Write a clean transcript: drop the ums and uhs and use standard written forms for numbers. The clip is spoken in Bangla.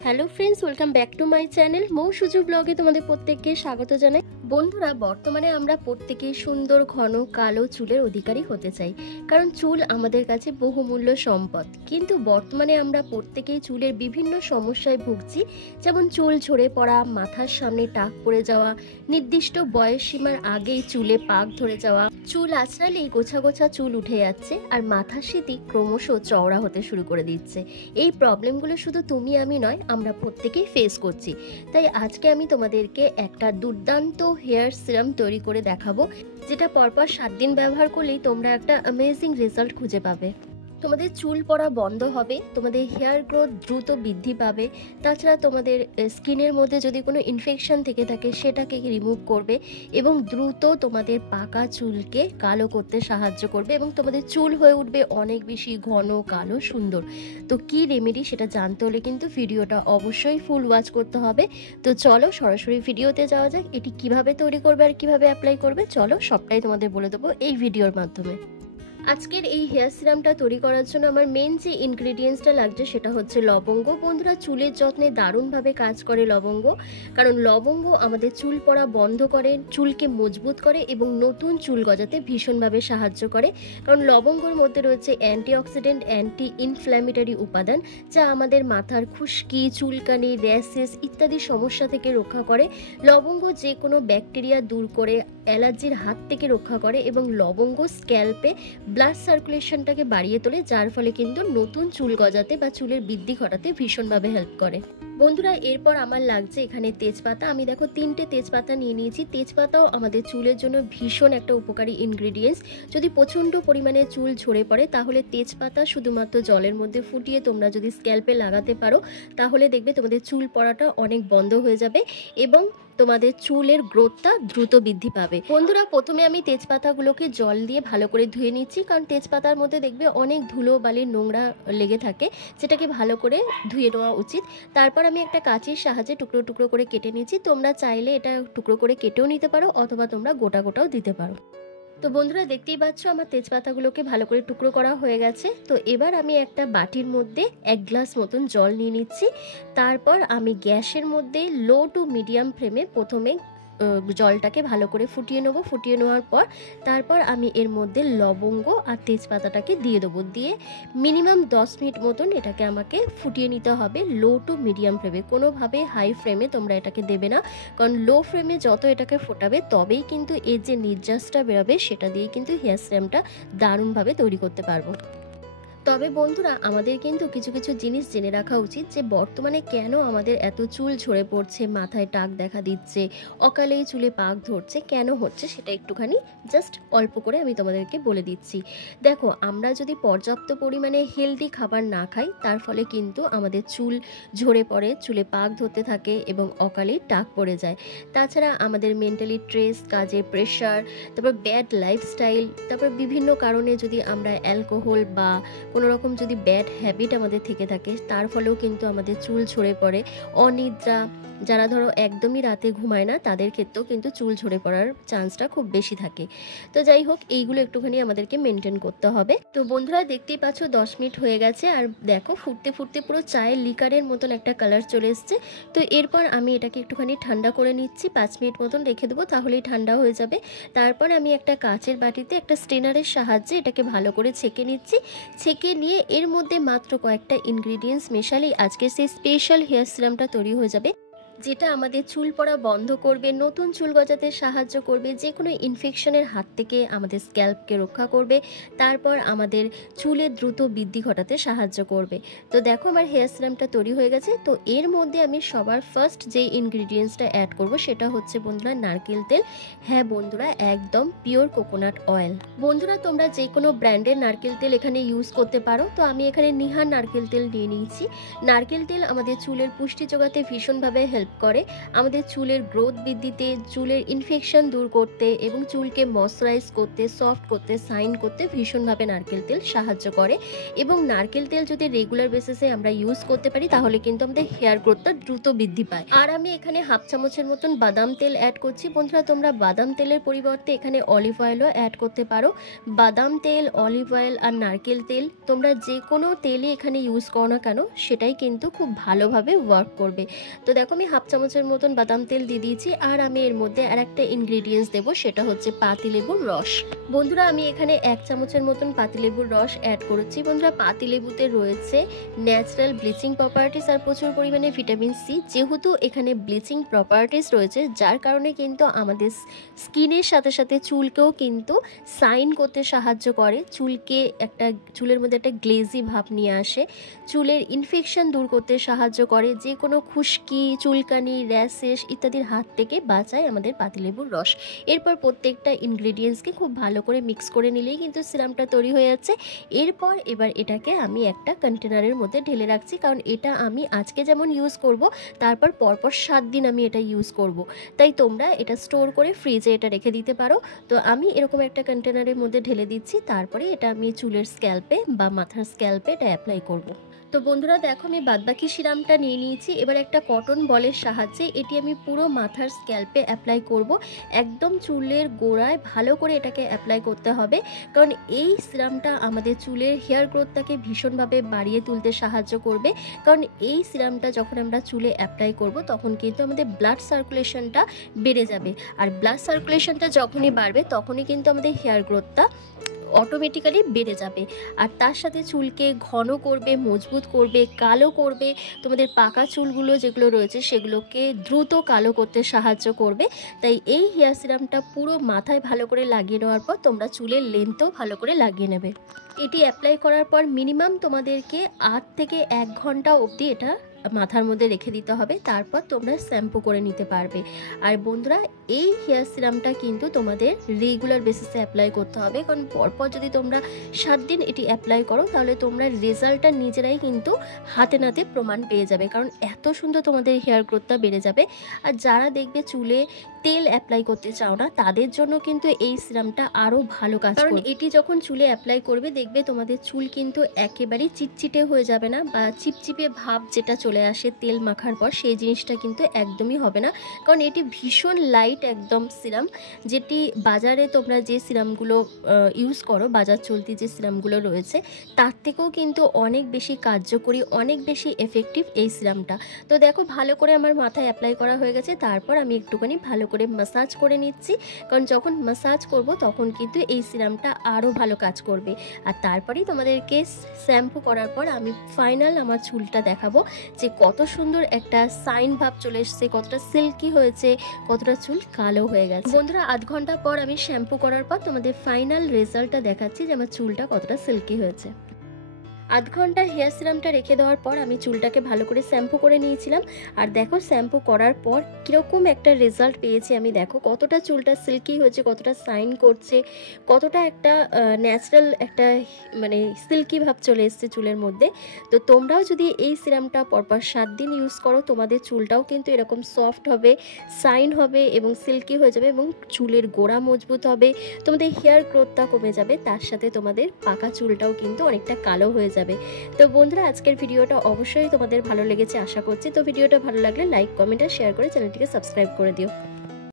Hello friends, welcome back to my channel Mou Suju ব্লগে তোমাদের প্রত্যেককে স্বাগত জানাই। বন্ধুরা, বর্তমানে আমরা প্রত্যেকেই সুন্দর ঘন কালো চুলের অধিকারী হতে চাই, কারণ চুল আমাদের কাছে বহুমূল্য সম্পদ। কিন্তু বর্তমানে আমরা প্রত্যেকেই চুলের বিভিন্ন সমস্যায় ভুগছি, যেমন চুল ঝরে পড়া, মাথার সামনে টাক পড়ে যাওয়া, নির্দিষ্ট বয়স সীমার আগেই চুলে পাক ধরে যাওয়া, চুল আঁচড়ালেই গোছা গোছা চুল উঠে যাচ্ছে, আর মাথার সিঁথি ক্রমশ চওড়া হতে শুরু করে দিচ্ছে। এই প্রবলেমগুলো শুধু তুমি আমি নয়, আমরা প্রত্যেকেই ফেস করছি। তাই আজকে আমি তোমাদেরকে একটা দুর্দান্ত হেয়ার সিরাম তৈরি করে দেখাবো, যেটা পরপর 7 দিন ব্যবহার করলেই তোমরা একটা অ্যামেজিং রেজাল্ট খুঁজে পাবে। তোমাদের চুল পড়া বন্ধ হবে, তোমাদের হেয়ার গ্রোথ দ্রুত বৃদ্ধি পাবে, তাছাড়া তোমাদের স্কিনের মধ্যে যদি কোনো ইনফেকশন থেকে থাকে সেটাকে রিমুভ করবে, এবং দ্রুত তোমাদের পাকা চুলকে কালো করতে সাহায্য করবে, এবং তোমাদের চুল হয়ে উঠবে অনেক বেশি ঘন কালো সুন্দর। তো কী রেমেডি সেটা জানতে হলে কিন্তু ভিডিওটা অবশ্যই ফুল ওয়াচ করতে হবে। তো চলো সরাসরি ভিডিওতে যাওয়া যাক। এটি কিভাবে তৈরি করবে আর কিভাবে অ্যাপ্লাই করবে, চলো সবটাই তোমাদের বলে দেবো এই ভিডিওর মাধ্যমে। আজকের এই হেয়ার সিরামটা তৈরি করার জন্য আমার মেন যে ইনগ্রেডিয়েন্টসটা লাগছে সেটা হচ্ছে লবঙ্গ। বন্ধুরা, চুলের যত্নে দারুণভাবে কাজ করে লবঙ্গ, কারণ লবঙ্গ আমাদের চুল পড়া বন্ধ করে, চুলকে মজবুত করে এবং নতুন চুল গজাতে ভীষণভাবে সাহায্য করে। কারণ লবঙ্গর মধ্যে রয়েছে অ্যান্টিঅক্সিডেন্ট, অ্যান্টি ইনফ্ল্যামেটরি উপাদান, যা আমাদের মাথার খুশকি, চুলকানি, র্যাশেস ইত্যাদি সমস্যা থেকে রক্ষা করে। লবঙ্গ যে কোনো ব্যাকটেরিয়া দূর করে, অ্যালার্জির হাত থেকে রক্ষা করে, এবং লবঙ্গ স্ক্যাল্পে ব্লাড সার্কুলেশনটাকে বাড়িয়ে তোলে, যার ফলে কিন্তু নতুন চুল গজাতে বা চুলের বৃদ্ধি ঘটাতে ভীষণভাবে হেল্প করে। বন্ধুরা, এরপর আমার লাগছে এখানে তেজপাতা। আমি দেখো 3টে তেজপাতা নিয়ে নিয়েছি। তেজপাতাও আমাদের চুলের জন্য ভীষণ একটা উপকারী ইনগ্রিডিয়েন্টস। যদি প্রচণ্ড পরিমাণে চুল ঝরে পড়ে তাহলে তেজপাতা শুধুমাত্র জলের মধ্যে ফুটিয়ে তোমরা যদি স্ক্যাল্পে লাগাতে পারো, তাহলে দেখবে তোমাদের চুল পড়াটা অনেক বন্ধ হয়ে যাবে এবং তোমাদের চুলের গ্রোথটা দ্রুত বৃদ্ধি পাবে। বন্ধুরা, প্রথমে আমি তেজপাতাগুলোকে জল দিয়ে ভালো করে ধুয়ে নিচ্ছি, কারণ তেজপাতার মধ্যে দেখবে অনেক ধুলো বালির নোংরা লেগে থাকে, যেটাকে ভালো করে ধুয়ে নেওয়া উচিত। তারপর আমি একটা কাঁচির সাহায্যে টুকরো টুকরো করে কেটে নিচ্ছি। তোমরা চাইলে এটা টুকরো করে কেটেও নিতে পারো, অথবা তোমরা গোটা গোটাও দিতে পারো। তো বন্ধুরা, দেখতেই পাচ্ছ আমার তেজপাতাগুলোকে ভালো করে টুকরো করা হয়ে গেছে। তো এবার আমি একটা বাটির মধ্যে 1 গ্লাস মতন জল নিয়ে নিচ্ছি। তারপর আমি গ্যাসের মধ্যে লো টু মিডিয়াম ফ্লেমে প্রথমে জলটাকে ভালো করে ফুটিয়ে নেবো। ফুটিয়ে নেওয়ার পর তারপর আমি এর মধ্যে লবঙ্গ আর তেজপাতাটাকে দিয়ে দেবো। দিয়ে মিনিমাম 10 মিনিট মতন এটাকে আমাকে ফুটিয়ে নিতে হবে লো টু মিডিয়াম ফ্লেমে। কোনোভাবে হাই ফ্লেমে তোমরা এটাকে দেবে না, কারণ লো ফ্লেমে যত এটাকে ফোটাবে তবেই কিন্তু এর যে নির্যাসটা বেরোবে সেটা দিয়ে কিন্তু হেয়ার সিরামটা দারুণভাবে তৈরি করতে পারবো। তবে বন্ধুরা, আমাদের কিন্তু কিছু কিছু জিনিস জেনে রাখা উচিত, যে বর্তমানে কেন আমাদের এত চুল ঝরে পড়ছে, মাথায় টাক দেখা দিচ্ছে, অকালেই চুলে পাক ধরছে, কেন হচ্ছে সেটা একটুখানি জাস্ট অল্প করে আমি তোমাদেরকে বলে দিচ্ছি। দেখো, আমরা যদি পর্যাপ্ত পরিমাণে হেলদি খাবার না খাই, তার ফলে কিন্তু আমাদের চুল ঝরে পড়ে, চুলে পাক ধরতে থাকে এবং অকালেই টাক পড়ে যায়। তাছাড়া আমাদের মেন্টালি স্ট্রেস, কাজের প্রেশার, তারপর ব্যাড লাইফস্টাইল, তারপর বিভিন্ন কারণে যদি আমরা অ্যালকোহল বা কোনো রকম যদি ব্যাড হ্যাবিট আমাদের থেকে থাকে, তার ফলেও কিন্তু আমাদের চুল ঝরে পড়ে। অনিদ্রা, যারা ধরো একদমই রাতে ঘুমায় না, তাদের ক্ষেত্রেও কিন্তু চুল ঝরে পড়ার চান্সটা খুব বেশি থাকে। তো যাই হোক, এইগুলো একটুখানি আমাদেরকে মেনটেন করতে হবে। তো বন্ধুরা, দেখতেই পাচ্ছ 10 মিনিট হয়ে গেছে, আর দেখো ফুটতে ফুটতে পুরো চায়ের লিকারের মতন একটা কালার চলে এসছে। তো এরপর আমি এটাকে একটুখানি ঠান্ডা করে নিচ্ছি, 5 মিনিট মতন রেখে দেবো, তাহলেই ঠান্ডা হয়ে যাবে। তারপর আমি একটা কাচের বাটিতে একটা স্ট্রেনারের সাহায্যে এটাকে ভালো করে ছেঁকে নিচ্ছি। ছেঁকে নিয়ে এর মধ্যে মাত্র কয়েকটা ইনগ্রিডিয়েন্টস মেশালেই আজকে সেই স্পেশাল হেয়ার সিরামটা তৈরি হয়ে যাবে, যেটা আমাদের চুল পড়া বন্ধ করবে, নতুন চুল গজাতে সাহায্য করবে, যে কোনো ইনফেকশনের হাত থেকে আমাদের স্ক্যাল্পকে রক্ষা করবে, তারপর আমাদের চুলের দ্রুত বৃদ্ধি ঘটাতে সাহায্য করবে। তো দেখো আমার হেয়ার সিরামটা তৈরি হয়ে গেছে। তো এর মধ্যে আমি সবার ফার্স্ট যে ইনগ্রিডিয়েন্টসটা অ্যাড করব সেটা হচ্ছে বন্ধুরা নারকেল তেল। হ্যাঁ বন্ধুরা, একদম পিওর কোকোনাট অয়েল। বন্ধুরা, তোমরা যে কোনো ব্র্যান্ডের নারকেল তেল এখানে ইউজ করতে পারো। তো আমি এখানে নিহার নারকেল তেল নিয়ে নিয়েছি। নারকেল তেল আমাদের চুলের পুষ্টি যোগাতে ভীষণভাবে হেল্প হেল্প করে আমাদের চুলের গ্রোথ বৃদ্ধিতে, চুলের ইনফেকশন দূর করতে এবং চুলকে ময়শ্চারাইজ করতে, সফট করতে, শাইন করতে ভীষণভাবে নারকেল তেল সাহায্য করে। এবং নারকেল তেল যদি রেগুলার বেসিসে আমরা ইউজ করতে পারি তাহলে কিন্তু আমাদের হেয়ার গ্রোথটা দ্রুত বৃদ্ধি পায়। আর আমি এখানে হাফ চামচের মতন বাদাম তেল অ্যাড করছি। বন্ধুরা তোমরা বাদাম তেলের পরিবর্তে এখানে অলিভ অয়েলও অ্যাড করতে পারো। বাদাম তেল, অলিভ অয়েল আর নারকেল তেল তোমরা যে কোনো তেলই এখানে ইউজ করো না কেন সেটাই কিন্তু খুব ভালোভাবে ওয়ার্ক করবে। তো দেখো আমি হাফ চামচের মতন বাদাম তেল দিয়ে দিয়েছি। আর আমি এর মধ্যে আর একটা ইনগ্রিডিয়েন্টস দেবো, সেটা হচ্ছে পাতিলেবুর রস। বন্ধুরা আমি এখানে 1 চামচের মতন পাতিলেবুর রস অ্যাড করেছি। বন্ধুরা পাতিলেবুতে রয়েছে ন্যাচারাল ব্লিচিং প্রপার্টিস আর প্রচুর পরিমাণে ভিটামিন সি। যেহেতু এখানে ব্লিচিং প্রপার্টিস রয়েছে যার কারণে কিন্তু আমাদের স্কিনের সাথে সাথে চুলকেও কিন্তু শাইন করতে সাহায্য করে, চুলের মধ্যে একটা গ্লেজি ভাব নিয়ে আসে, চুলের ইনফেকশন দূর করতে সাহায্য করে, যে কোনো খুশকি, চুলকানি, র্যাশেস ইত্যাদির হাত থেকে বাঁচায় আমাদের পাতিলেবুর রস। এরপর প্রত্যেকটা ইনগ্রিডিয়েন্টসকে খুব ভালো করে মিক্স করে নিলেই কিন্তু সিরামটা তৈরি হয়ে যাচ্ছে। এবার এটাকে আমি একটা কন্টেনারের মধ্যে ঢেলে রাখছি, কারণ এটা আমি আজকে যেমন ইউজ করব তারপর পরপর 7 দিন আমি এটা ইউজ করব, তাই তোমরা এটা স্টোর করে ফ্রিজে এটা রেখে দিতে পারো। তো আমি এরকম একটা কন্টেনারের মধ্যে ঢেলে দিচ্ছি, তারপরে এটা আমি চুলের স্ক্যাল্পে বা মাথার স্ক্যাল্পে এটা অ্যাপ্লাই করব। তো বন্ধুরা দেখো আমি বাদবাকি সিরামটা নিয়ে নিয়েছি। এবার একটা কটন বলের সাহায্যে এটি আমি পুরো মাথার স্ক্যাল্পে অ্যাপ্লাই করব। একদম চুলের গোড়ায় ভালো করে এটাকে অ্যাপ্লাই করতে হবে, কারণ এই সিরামটা আমাদের চুলের হেয়ার গ্রোথটাকে ভীষণভাবে বাড়িয়ে তুলতে সাহায্য করবে। কারণ এই সিরামটা যখন আমরা চুলে অ্যাপ্লাই করব তখন কিন্তু আমাদের ব্লাড সার্কুলেশনটা বেড়ে যাবে, আর ব্লাড সার্কুলেশনটা যখনই বাড়বে তখনই কিন্তু আমাদের হেয়ার গ্রোথটা অটোমেটিক্যালি বেড়ে যাবে। আর তার সাথে চুলকে ঘন করবে, মজবুত করবে, কালো করবে। তোমাদের পাকা চুলগুলো যেগুলো রয়েছে সেগুলোকে দ্রুত কালো করতে সাহায্য করবে। তাই এই হেয়ার সিরামটা পুরো মাথায় ভালো করে লাগিয়ে নেওয়ার পর তোমরা চুলের লেন্থও ভালো করে লাগিয়ে নেবে। এটি অ্যাপ্লাই করার পর মিনিমাম তোমাদেরকে 8 থেকে 1 ঘন্টা অবধি এটা মাথার মধ্যে রেখে দিতে হবে, তারপর তোমরা শ্যাম্পু করে নিতে পারবে। আর বন্ধুরা এই হেয়ার সিরামটা কিন্তু তোমাদের রেগুলার বেসিসে অ্যাপ্লাই করতে হবে, কারণ পরপর যদি তোমরা 7 দিন এটি অ্যাপ্লাই করো তাহলে তোমরা রেজাল্টটা নিজেরাই কিন্তু হাতে নাতে প্রমাণ পেয়ে যাবে, কারণ এত সুন্দর তোমাদের হেয়ার গ্রোথটা বেড়ে যাবে। আর যারা দেখবে চুলে তেল অ্যাপ্লাই করতে চাও না তাদের জন্য কিন্তু এই সিরামটা আরও ভালো কাজ করবে, কারণ এটি যখন চুলে অ্যাপ্লাই করবে দেখবে তোমাদের চুল কিন্তু একেবারেই চিটচিটে হয়ে যাবে না, বা চিপচিপে ভাব যেটা চলে আসে তেল মাখার পর সেই জিনিসটা কিন্তু একদমই হবে না। কারণ এটি ভীষণ লাইট একদম সিরাম, যেটি বাজারে তোমরা যে সিরামগুলো ইউজ করো, বাজার চলতি যে সিরামগুলো রয়েছে তার থেকেও কিন্তু অনেক বেশি কার্যকরী, অনেক বেশি এফেক্টিভ এই সিরামটা। তো দেখো ভালো করে আমার মাথায় অ্যাপ্লাই করা হয়ে গেছে, তারপর আমি একটুখানি ভালো করে ম্যাসাজ করে নিচ্ছি, কারণ যখন ম্যাসাজ করব তখন কিন্তু এই সিরামটা আরও ভালো কাজ করবে। আর তারপরেই তোমাদেরকে শ্যাম্পু করার পর আমি ফাইনাল আমার চুলটা দেখাবো যে কত সুন্দর একটা শাইন ভাব চলে এসেছে, কতটা সিল্কি হয়েছে, কতটা চুল কালো হয়ে গেছে। বন্ধুরা 8 ঘন্টা পর আমি শ্যাম্পু করার পর তোমাদের ফাইনাল রেজাল্টটা দেখাচ্ছি যে আমার চুলটা কতটা সিল্কি হয়েছে। 8 ঘন্টা হেয়ার সিরামটা রেখে দেওয়ার পর আমি চুলটাকে ভালো করে শ্যাম্পু করে নিয়েছিলাম। আর দেখো শ্যাম্পু করার পর কীরকম একটা রেজাল্ট পেয়েছি আমি, দেখো কতটা চুলটা সিল্কি হয়েছে, কতটা শাইন করছে, কতটা একটা ন্যাচারাল একটা মানে সিল্কি ভাব চলে এসছে চুলের মধ্যে। তো তোমরাও যদি এই সিরামটা পরপর 7 দিন ইউজ করো তোমাদের চুলটাও কিন্তু এরকম সফট হবে, শাইন হবে এবং সিল্কি হয়ে যাবে, এবং চুলের গোড়া মজবুত হবে, তোমাদের হেয়ার গ্রোথটা কমে যাবে, তার সাথে তোমাদের পাকা চুলটাও কিন্তু অনেকটা কালো হয়ে যাবে। তো বন্ধুরা আজকের ভিডিওটা অবশ্যই তোমাদের ভালো লেগেছে আশা করছি। তো ভিডিওটা ভালো লাগলে লাইক, কমেন্ট আর শেয়ার করে চ্যানেলটিকে সাবস্ক্রাইব করে দিও।